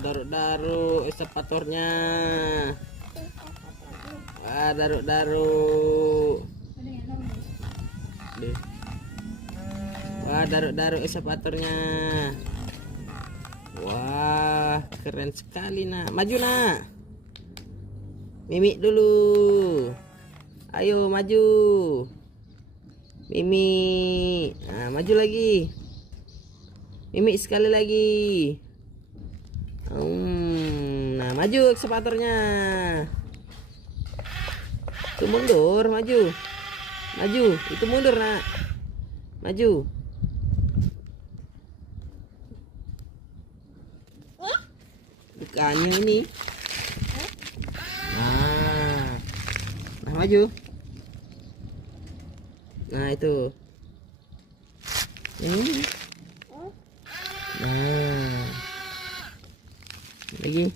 Daruk-daruk eskapatornya. Wah, daruk-daruk. Wah, daruk-daruk eskapatornya. Wah, keren sekali, Nak. Maju, Nak. Mimik dulu. Ayo maju. Mimik. Nah, maju lagi. Mimik sekali lagi. Nah, maju eskapatornya. Itu mundur, maju. Maju, itu mundur, Nak. Maju. Bukannya ini. Nah, maju. Nah, itu. Ini. Nah. Lagi.